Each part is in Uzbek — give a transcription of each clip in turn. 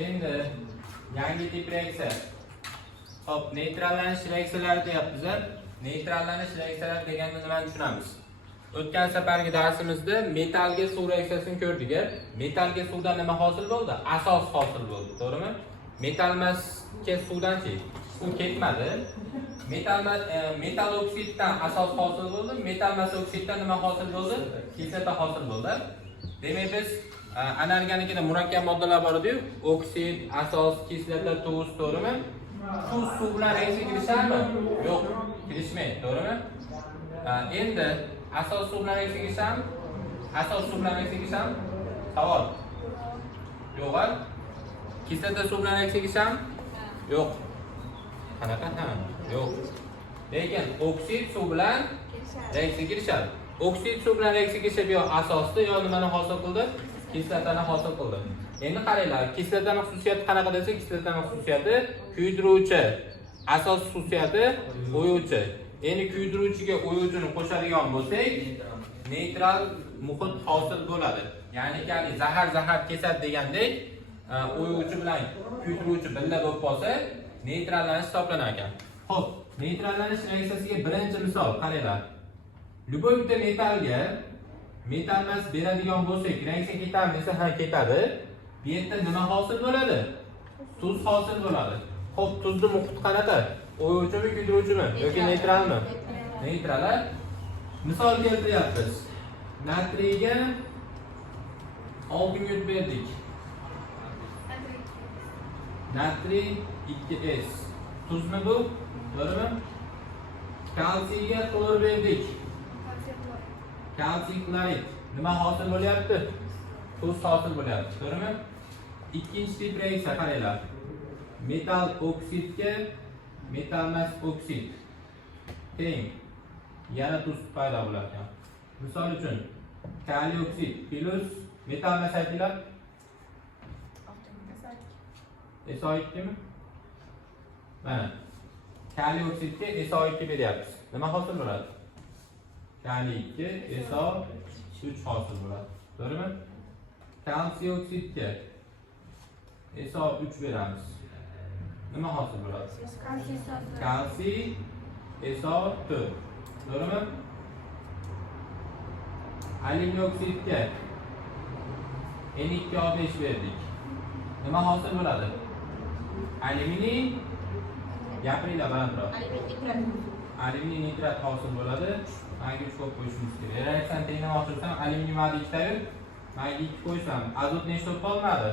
Endi yangi tip reaksiya. Hop, neytrallanish reaksiyalari deyapmiz. Neytrallanish reaksiyalari deganda nimani tushunamiz? O'tgan safargi darsimizda metallga suv reaksiyasini ko'rdik. Metallga suvdan nima hosil bo'ldi? Asos hosil bo'ldi, to'g'rimi? Metall emasga suvdan-chi suv ketmadi. Metall oksiddan asos hosil bo'ldi. Metall emas oksiddan nima hosil bo'ldi? Kislota hosil bo'ldi. Demak biz anorganikada murakkab moddalar bor edi-yu, oksid, asos, kislota, tuz, to'g'rimi? Shu suv bilan reaksiyaga kirishadimi? Yo'q, kirishmaydi, to'g'rimi? Endi asos suv bilan reaksiyaga kirishadimi? Asos suv bilan reaksiyaga kirishadimi? Savol. Yo'q. Kislota suv bilan reaksiyaga kirishadimi? Yo'q. Qanaqa? Yo'q. Lekin oksid suv bilan reaksiyaga kirishadi. Oksid suv bilan reaksiyaga kirishib yo asosda yo nimani hosil qildi? Kislotani hosil qildi. Endi qaranglar, kislotaning xususiyati qanaqa desa, kislotaning xususiyati kuydiruvchi, asos xususiyati o'yuvchi. Endi kuydiruvchiga o'yuvchini qo'shadigan bo'lsak, neytral muhit hosil bo'ladi. Ya'ni zahar kesadi degandek, o'yuvchi bilan kuydiruvchi birga bo'lib qolsa, neytrallanish hisoblanar ekan. Xo'p, neytrallanish reaksiyasiga birinchi misol qaranglar. Любой bitta metall emas beradigan bo'lsak, reaksiya ketadi desa, ha ketadi. Bu yerda nima hosil bo'ladi? Tuz hosil bo'ladi. Xo'p, tuzni muhit qanaqa? O'yuvchimi, kuydiruvchimi yoki neytralmi? Neytral. Misol keltiryapmiz. Natriyga 6 yut berdik. Natriy 2S. Tuzni bu, to'g'rimi? Kalsiyga klor berdik. Kalsiy klorid. Nima hosil bo'lyapti? Tuz hosil bo'lyapti, to'g'rimi? Ikkinchi tip reaksiya qaranglar. Metall oksidga metall emas oksid teng. Yana tuz paydo bo'ladi. Misol uchun kaliy oksid plus metall emas aytinglar. SO2 mi? Mana. Kaliy oksidga SO2 beryapmiz. Nima hosil bo'ladi? Kaliy 2, SO3 hosil bo'ladi. To'g'rimi? Kalsiy oksidga SO3 beramiz. Nima hosil bo'ladi? Kalsiy SO4. To'g'rimi? Alyuminiy oksidga N2O5 berdik. Nima hosil bo'ladi? Alyuminiy gapiringlar balandroq. Alyuminiy nitrat hosil bo'ladi. Menga 3 ko'p qo'yishimiz kerak. Reaksiyani tenglamoqchi bo'lsam, alyuminiy mana ikkitayu, menga 2 qo'ysam, azot nechta qolmadi?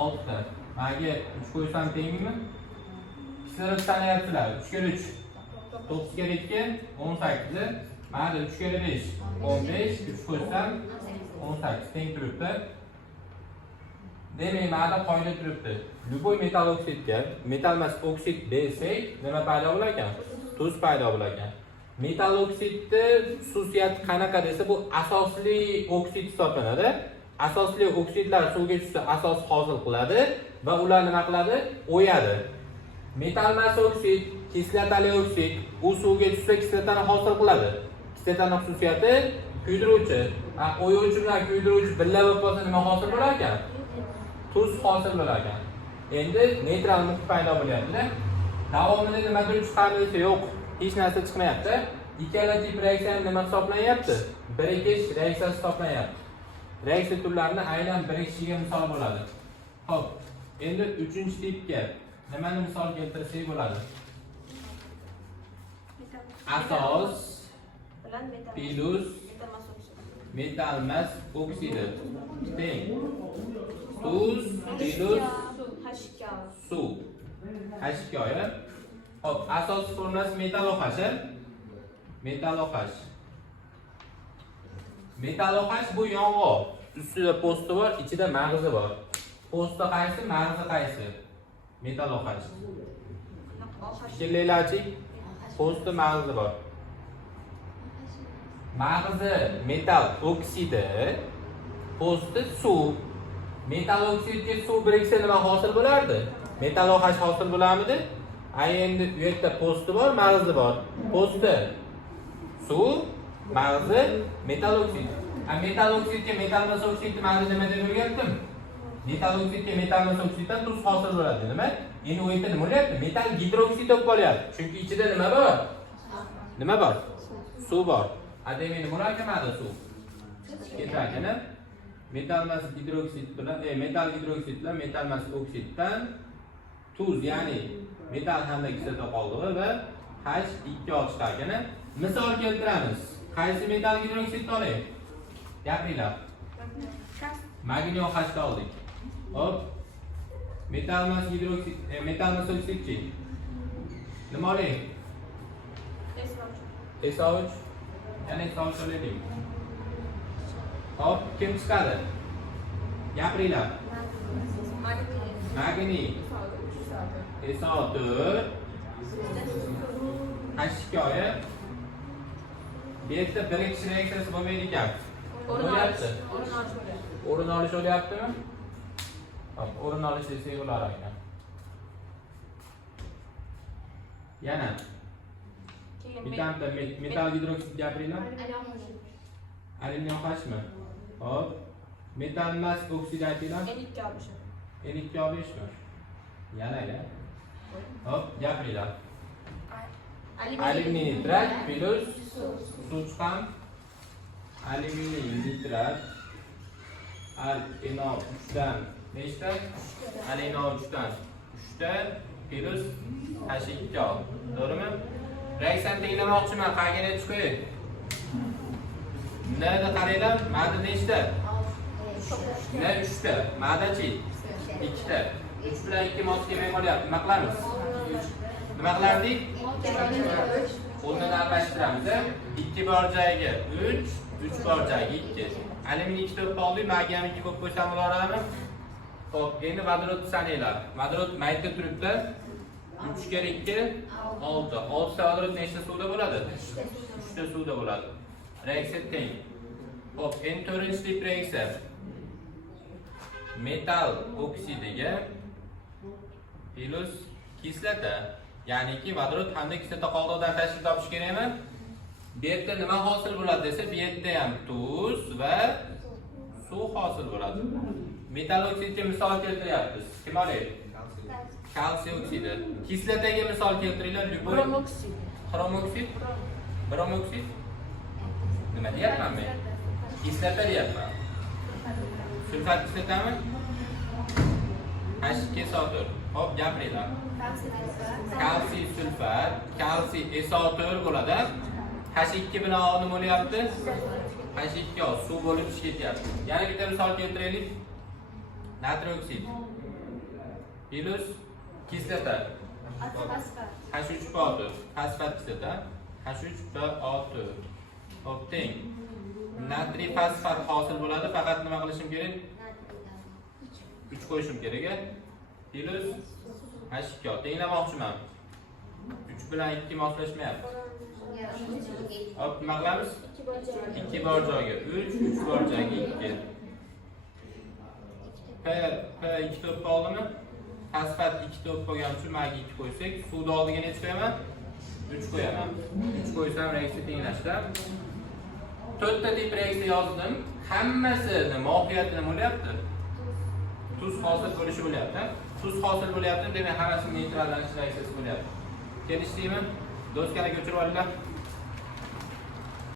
6 ta. Menga 3 qo'ysam tengmi? Kislorod sanayapsizlar. 3 kere 3 9 kere 2 18. Mana 3 kere 5 15. 3 qo'ysam 18 teng turibdi. Demak, mana qoida turibdi. Любой metall oksidga metall emas oksid bersak, nima paydo bo'lar ekan? Tuz paydo bo'lar ekan. Metall oksidni xususiyati qanaqa desa, bu asosli oksid hisoblanadi. Asosli oksidlar suvga tushsa asos hosil qiladi va ular nima qiladi? O'yadi. Metall emas oksid, kislotali oksid, u suvga tushsa kislotani hosil qiladi. Kislotaning xususiyati kuydiruvchi. O'yuvchi bilan kuydiruvchi birga bo'lib qolsa nima hosil bo'lar ekan? Tuz hosil bo'lar ekan. Endi neytral muhit paydo bo'lyapti. Davomida nimadir chiqarilsa yo'q, hech narsa chiqmayapti. Ikkala tip reaksiya nima hisoblanyapti? Birikish reaksiyasi hisoblanyapti. Reaksiya turlarini aynan birikishiga misol bo'ladi. Xo'p, endi 3-tipga nimani misol keltirsak bo'ladi? Asos plus metall emas oksidi teng. Tuz plus suv. H2O. Hop, asos formulasi metal OH. Metal OH. Metal OH bu yong'oq. Ustida po'sti bor, ichida mag'izi bor. Po'sti qaysi, mag'izi qaysi? Metal OH. Fikrlaylarchi? Po'sti mag'izi bor. Mag'izi metal oksidi, po'sti suv. Metal oksidga suv biriksa nima hosil bo'lardi? Metal OH hosil bo'larmidi? Endi bu yerda po'sti bor, mag'izi bor. Po'sti suv, mag'izi metal oksid. Metal oksidga metal emas oksidni mag'izi nima deb o'rgatdim? Metal oksidga metal mas oksiddan tuz hosil bo'ladi. Nima? Endi u yerda nima bo'lyapti? Metal gidroksid bo'lib qolyapti. Chunki ichida nima bor? Nima bor? Suv bor. Demak, nima bo'ladi suv? Ketrakini metal mas gidroksid bilan metal gidroksid bilan metal mas oksiddan tuz, ya'ni metal hamda kislota qoldig'i va H2O chiqargani misol keltiramiz. Qaysi metal gidroksidni olaylik? Gapiringlar. Magniy H oldik. Hop. Metal mas gidroksid, metal mas oksidchi. Nima olaylik? SO3. Yana SO3 olaylik. Hop, kim chiqadi? Gapiringlar. Magniy. SO4. H2O. Bu yerda birikish reaksiyasi bo'lmaydi ekan. Bo'lyapti. O'rin olish bo'lyaptimi? Hop, o'rin olish desak bo'lar ekan. Yana bitta metal gidroksid gapiringlar. Alyuminiy H'mi? Hop. Metal mas oksid aytinglar. N2O5mi? Yana ga. Hop, gapiringlar. Alyuminiy nitrat plus suv chiqam. Alyuminiy nitrat NO3dan nechta? NO3dan 3ta plus H2O. To'g'rimi? Reaksiyani tenglamoqchiman. Qayerga netib qo'ying? Nda qaranglar, ma'da nechta? Ne 3ta. Ma'dachi? 2ta. 3 bilan 2 mos kelmay qolyapti. Nima qilamiz? Nima qilardik? O'rnini almashtiramiz. 2 bor joyiga 3, 3 bor joyiga 2. Alyuminiy 2 to'p oldik, magniy 2 ko'p qo'shsam bo'ladimi? Xo'p, endi vodorodni sananglar. Vodorod mayda turibdi. 3 kere 2 6. 6 ta vodorod nechta suvda bo'ladi? 3 ta suvda bo'ladi. Reaksiya teng. Xo'p, endi 4-tip reaksiya. Metal oksidiga plus kislota, ya'niki vodorod hamda kislota qoldig'idan tashkil topish kerakmi? Bu yerda nima hosil bo'ladi desa, bu yerda ham tuz va suv hosil bo'ladi. Metal oksidga misol keltiryapmiz. Kim olaydi? Kalsiy oksidi. Kislotaga misol keltiringlar. Bromoksid. Bromoksid? Bromoksid? Nima deyapman men? Kislota deyapman. Sulfat kislotami? H2SO4. Hop, gapiringlar. Kalsiy sulfat, kalsiy SO4 bo'ladi. H2 bilan nima bo'lyapti? H2O suv bo'lib chiqib ketyapti. Yana bitta misol keltiraylik. Natriy oksid plus kislota H3PO4, fosfat kislota H3PO4. Hop, teng. Natriy fosfat hosil bo'ladi, faqat nima qilishim kerak? 3 qo'yishim kerak. Plus H2O tenglamoqchiman. 3 bilan 2 moslashmayapti. Hop, nima qilamiz? 2 bor joyga 3, 3 bor joyga 2. P2 to'p qoldimi? Fosfat 2 to'p qo'ygan uchun magniy 2 qo'ysak, suvni oldiga necha qo'yaman? 3 qo'yaman. 3 qo'ysam reaksiya tenglashdi. 4 ta tip reaksiya yozdim. Hammasini mohiyati nima bo'lyapti? Tuz hosil bo'lishi bo'lyapti. Tuz hosil bo'lyapti, demak hammasi neytrallanish reaksiyasi bo'lyapti. Kelishdingmi? Doskalarga o'chirib olinglar.